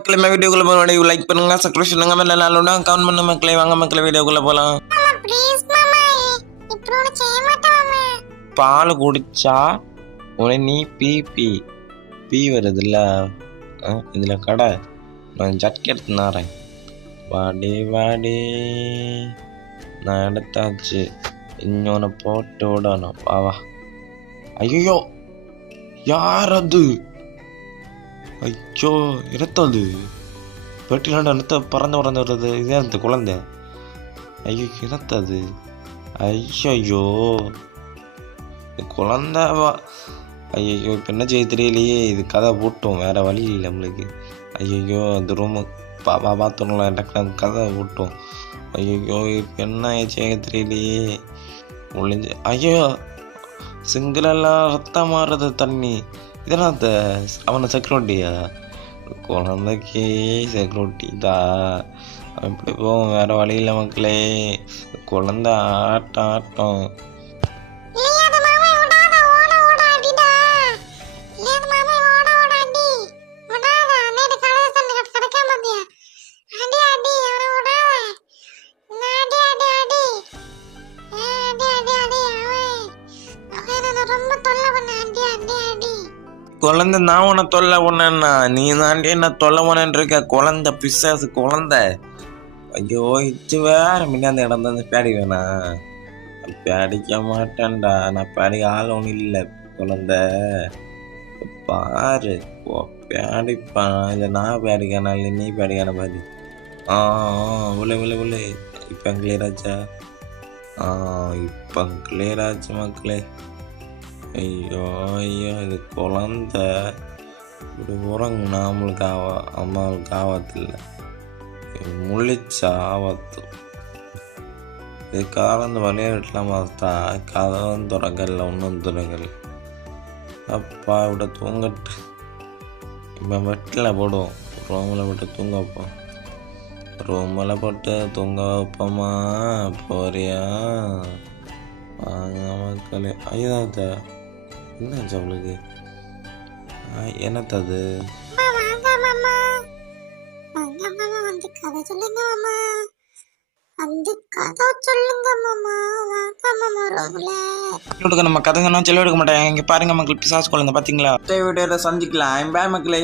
மக்களே வீடியோக்குள்ள போன லைக் பண்ணுங்க, சப்ஸ்கிரைப் பண்ணுங்க, மேல நாளோட கமெண்ட் பண்ணுங்க மக்களே. வாங்க மக்களே வீடியோக்குள்ள போலாம். மாமா ப்ளீஸ் மாமா இப்போ நான் செய்ய மாட்டேன் மாமா. பால் குடிச்சா உடனே பி வருதுல்ல, இதுல கடை நான் ஜட்கி எடுத்து நாரேன். வாடி நான் எடுத்தாச்சு. இன்னொன்னு போட்டு விடணும். வா ஐயோ யார் அது? ஐயோ என்னத்தது? பெட்டிலாண்ட நிறுத்த பறந்து வருது. இதே அந்த குழந்தை. ஐயோ என்னத்தது? ஐயோ குழந்தைவா? ஐயோ இப்போ என்ன செய்ய தெரியலையே. இது கதை போட்டோம், வேற வழி இல்லை நம்மளுக்கு. ஐயோ அந்த ரூமு பார்த்துடலாம். எனக்கு அந்த கதை போட்டோம். ஐயோ இப்போ என்ன செய்ய தெரியலையே. ஒளிஞ்சு ஐயோ சிங்கிளெல்லாம் ரத்தம் மாறுறது தண்ணி. இதெல்லாம் அவனை செக்யூரிட்டியா? குழந்தைக்கே செக்யூரிட்டி தான். எப்படி போவோம், வேற வழியில் மக்களே. குழந்தை ஆட்டம். குழந்தை நான் உன்னை தொல்லை பண்ணேன்னா நீ தாண்டி என்ன தொல்லை பண்ணேன்னு இருக்க. குழந்தை பிசாசு குழந்தை. ஐயோ இது வேற முன்ன அந்த இடம் தான் பேடி வேணா. பேடிக்க மாட்டேன்டா. நான் பேடிக்க ஆள் ஒன்றும் இல்லை. குழந்தை பாரு பேடிப்பான். இல்லை நான் பேடிக்கானா இல்லை நீ பேடிக்கான பாரு. உள்ள இப்போ கிளியர் ஆச்சா? இப்போ கிளியர் ஆச்சு மக்களே. ஐயோ இது குழந்தை இப்படி உறங்கு நம்மளுக்கு அம்மாவுக்கு ஆபத்தில்லை, முழிச்சா ஆபத்து. இது காலந்து விளையாடலாம் பார்த்தா கதவும் துறக்கல, ஒன்றும் துறக்கல். அப்பா விட தூங்கட்டு. இப்போ பெட்டில் போடுவோம், ரூமில் போட்டு தூங்க வைப்போம். ரூமில் போட்டு தூங்க வைப்போமா? போறியா? வாங்க மக்களே. ஐயாத என்னாச்சு அவளுக்கு? என்னத்தது? நம்ம கதைங்க நான் சொல்ல எடுக்க மாட்டேன். இங்க பாருங்க மக்கள், பிசாசு குழந்தை பாத்தீங்களா? வீடியோல சந்திக்கலாம். பாய் மக்களே.